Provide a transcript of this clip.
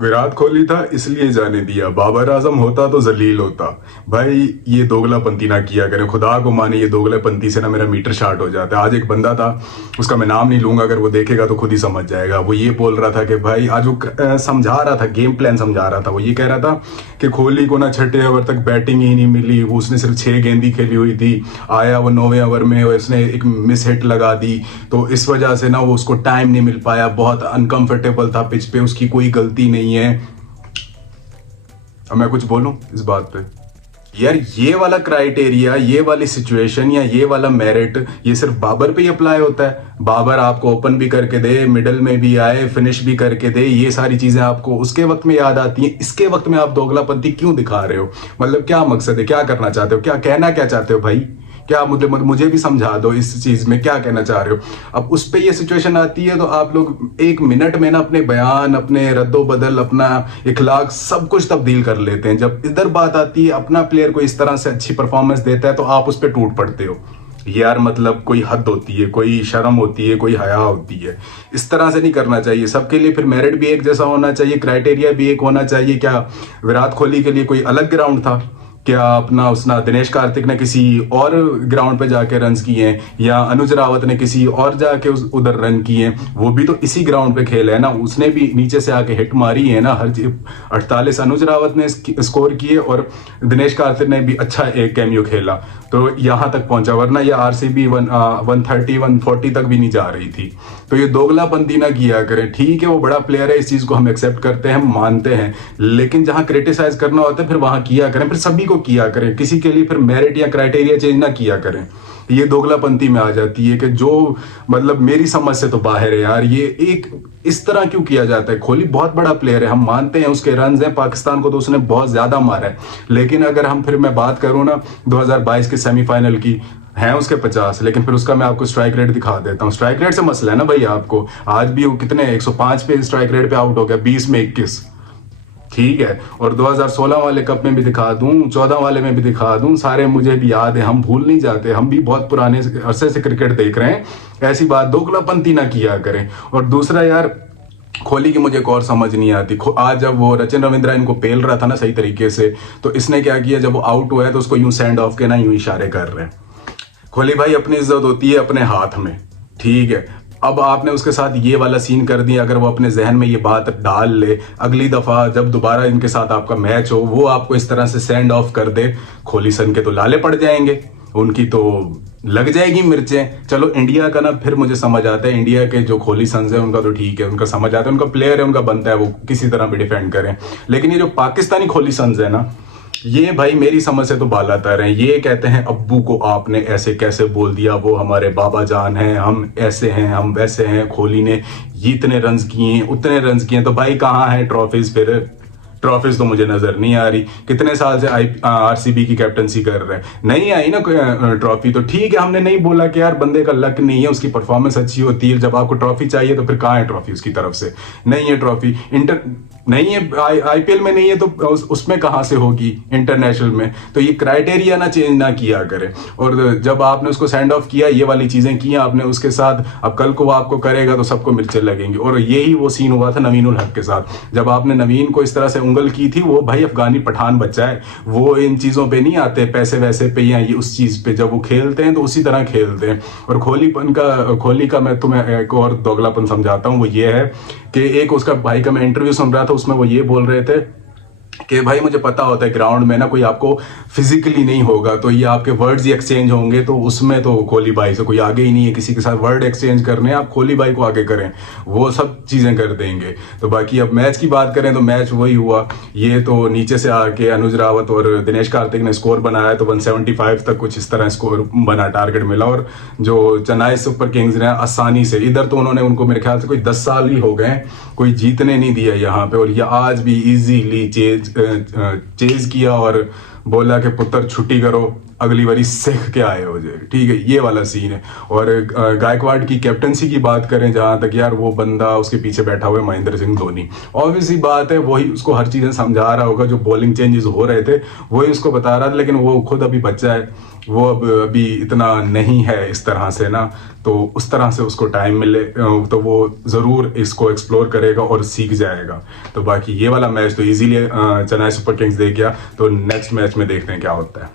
विराट कोहली था इसलिए जाने दिया, बाबर आजम होता तो जलील होता। भाई ये दोगलापंती ना किया करें, खुदा को माने ये दोगलापंती से ना मेरा मीटर शार्ट हो जाता है। आज एक बंदा था, उसका मैं नाम नहीं लूंगा, अगर वो देखेगा तो खुद ही समझ जाएगा। वो ये बोल रहा था कि भाई आज वो समझा रहा था, गेम प्लान समझा रहा था। वो ये कह रहा था कि कोहली को ना छठे ओवर तक बैटिंग ही नहीं मिली, वो उसने सिर्फ 6 गेंद ही खेली हुई थी, आया वो 9वें ओवर में उसने एक मिस हिट लगा दी, तो इस वजह से ना वो उसको टाइम नहीं मिल पाया, बहुत अनकंफर्टेबल था पिच पे, उसकी कोई गलती नहीं है। अब मैं कुछ बोलूं इस बात पे? यार ये वाला क्राइटेरिया, ये वाली सिचुएशन या ये वाला मेरिट ये सिर्फ बाबर पे ही अप्लाई होता है? बाबर आपको ओपन भी करके दे, मिडल में भी आए, फिनिश भी करके दे, ये सारी चीजें आपको उसके वक्त में याद आती हैं। इसके वक्त में आप दोगलापंती क्यों दिखा रहे हो? मतलब क्या मकसद है, क्या करना चाहते हो, क्या कहना क्या चाहते हो भाई? क्या मुझे भी समझा दो इस चीज में क्या कहना चाह रहे हो। अब उस पे ये सिचुएशन आती है तो आप लोग 1 मिनट में ना अपने बयान, अपने रद्दो बदल, अपना इखलाक सब कुछ तब्दील कर लेते हैं। जब इधर बात आती है अपना प्लेयर को इस तरह से अच्छी परफॉर्मेंस देता है तो आप उस पर टूट पड़ते हो। यार मतलब कोई हद होती है, कोई शर्म होती है, कोई हया होती है। इस तरह से नहीं करना चाहिए। सबके लिए फिर मेरिट भी एक जैसा होना चाहिए, क्राइटेरिया भी एक होना चाहिए। क्या विराट कोहली के लिए कोई अलग ग्राउंड था? क्या अपना उसना दिनेश कार्तिक ने किसी और ग्राउंड पे जाके रन किए हैं, या अनुज रावत ने किसी और जाके उधर रन किए हैं? वो भी तो इसी ग्राउंड पे खेले है ना, उसने भी नीचे से आके हिट मारी है ना। हर 48 अनुज रावत ने स्कोर किए और दिनेश कार्तिक ने भी अच्छा एक कैमियो खेला तो यहां तक पहुंचा, वरना ये आरसीबी 130 140 तक भी नहीं जा रही थी। तो ये दोगलापंती ना किया करें। ठीक है वो बड़ा प्लेयर है, इस चीज को हम एक्सेप्ट करते हैं, हम मानते हैं, लेकिन जहां क्रिटिसाइज करना होता है फिर वहां किया करें, फिर सभी को किया करें। किसी के लिए फिर मेरिट या क्राइटेरिया चेंज ना किया करें। ये दोगलापंती में आ जाती है कि जो मतलब मेरी समझ से तो बाहर है यार। ये एक इस तरह क्यों किया जाता है? कोहली बहुत बड़ा प्लेयर है, हम मानते हैं उसके रन हैं, पाकिस्तान को तो उसने बहुत ज्यादा मारा है, लेकिन अगर हम फिर मैं बात करूं ना 2022 के सेमीफाइनल की, हैं उसके 50, लेकिन फिर उसका मैं आपको स्ट्राइक रेट दिखा देता हूं। स्ट्राइक रेट से मसला है ना भाई आपको। आज भी वो कितने 105 पे स्ट्राइक रेट पे आउट हो गया, 20 में 21। ठीक है, और 2016 वाले कप में भी दिखा दूं, 14 वाले में भी दिखा दूं, सारे मुझे भी याद है, हम भूल नहीं जाते, हम भी बहुत पुराने अरसे से क्रिकेट देख रहे हैं। ऐसी बात दोगलापंती ना किया करें। और दूसरा यार, कोहली की मुझे एक और समझ नहीं आती। आज जब वो रचिन रविंद्रा इनको पेल रहा था ना सही तरीके से, तो इसने क्या किया, जब वो आउट हुआ है तो उसको यूं सेंड ऑफ के ना यूं इशारे कर रहे हैं। कोहली भाई अपनी इज्जत होती है अपने हाथ में, ठीक है। अब आपने उसके साथ ये वाला सीन कर दिया, अगर वो अपने जहन में ये बात डाल ले, अगली दफा जब दोबारा इनके साथ आपका मैच हो वो आपको इस तरह से सेंड ऑफ कर दे, कोहली सन के तो लाले पड़ जाएंगे, उनकी तो लग जाएगी मिर्चें। चलो इंडिया का ना फिर मुझे समझ आता है, इंडिया के जो कोहली सन्स है उनका तो ठीक है, उनका समझ आता है, उनका प्लेयर है, उनका बनता है वो किसी तरह भी डिफेंड करें। लेकिन ये जो पाकिस्तानी कोहली सन्स है ना, ये भाई मेरी समझ से तो बालातर हैं। ये कहते हैं अब्बू को आपने ऐसे कैसे बोल दिया, वो हमारे बाबा जान हैं, हम ऐसे हैं, हम वैसे हैं, कोहली ने ये इतने रन किए, उतने रन किए। तो भाई कहाँ है ट्रॉफीज? फिर ट्रॉफीज तो मुझे नजर नहीं आ रही। कितने साल से आरसीबी की कैप्टनसी कर रहे हैं, नहीं आई ना ट्रॉफी। तो ठीक है, हमने नहीं बोला कि यार बंदे का लक नहीं है, उसकी परफॉर्मेंस अच्छी होती है। जब आपको ट्रॉफी चाहिए तो फिर कहाँ है ट्रॉफी उसकी तरफ से? नहीं है ट्रॉफी, इंटर नहीं है, आईपीएल में नहीं है तो उसमें कहां से होगी इंटरनेशनल में? तो ये क्राइटेरिया ना चेंज ना किया करें। और जब आपने उसको सेंड ऑफ किया, ये वाली चीजें की आपने उसके साथ, अब कल को वो आपको करेगा तो सबको मिर्चें लगेंगी। और यही वो सीन हुआ था नवीन उल हक के साथ, जब आपने नवीन को इस तरह से उंगल की थी। वो भाई अफगानी पठान बच्चा है, वो इन चीजों पे नहीं आते, पैसे वैसे पे या ये उस चीज पे। जब वो खेलते हैं तो उसी तरह खेलते हैं। और कोहली का मैं तुम्हें एक और दोगलापन समझाता हूँ, वो ये है कि एक उसका भाई का मैं इंटरव्यू सुन रहा था, उसमें वो ये बोल रहे थे कि भाई मुझे पता होता है ग्राउंड में ना कोई आपको फिजिकली नहीं होगा, तो ये आपके वर्ड्स ही एक्सचेंज होंगे, तो उसमें तो कोहली भाई से कोई आगे ही नहीं है। किसी के साथ वर्ड एक्सचेंज करने आप कोहली भाई को आगे करें, वो सब चीजें कर देंगे। तो बाकी अब मैच की बात करें तो मैच वही हुआ। ये तो नीचे से आके अनुज रावत और दिनेश कार्तिक ने स्कोर बनाया, तो 175 तक कुछ इस तरह स्कोर बना, टारगेट मिला। और जो चेन्नई सुपर किंग्स ने आसानी से, इधर तो उन्होंने उनको मेरे ख्याल से कोई 10 साल ही हो गए कोई जीतने नहीं दिया यहाँ पे, और ये आज भी इजीली चेज किया और बोला कि पुत्र छुट्टी करो, अगली बारी सीख के आए हो जाए, ठीक है, ये वाला सीन है। और गायकवाड़ की कैप्टनसी की बात करें जहां तक, यार वो बंदा उसके पीछे बैठा हुआ है महेंद्र सिंह धोनी, ऑब्वियसली बात है वही उसको हर चीजें समझा रहा होगा, जो बॉलिंग चेंजेस हो रहे थे वही उसको बता रहा था, लेकिन वो खुद अभी बच्चा है, वो अब अभी इतना नहीं है इस तरह से ना, तो उस तरह से उसको टाइम मिले तो वो ज़रूर इसको एक्सप्लोर करेगा और सीख जाएगा। तो बाकी ये वाला मैच तो इजीली चेन्नई सुपर किंग्स दे गया, तो नेक्स्ट मैच में देखते हैं क्या होता है।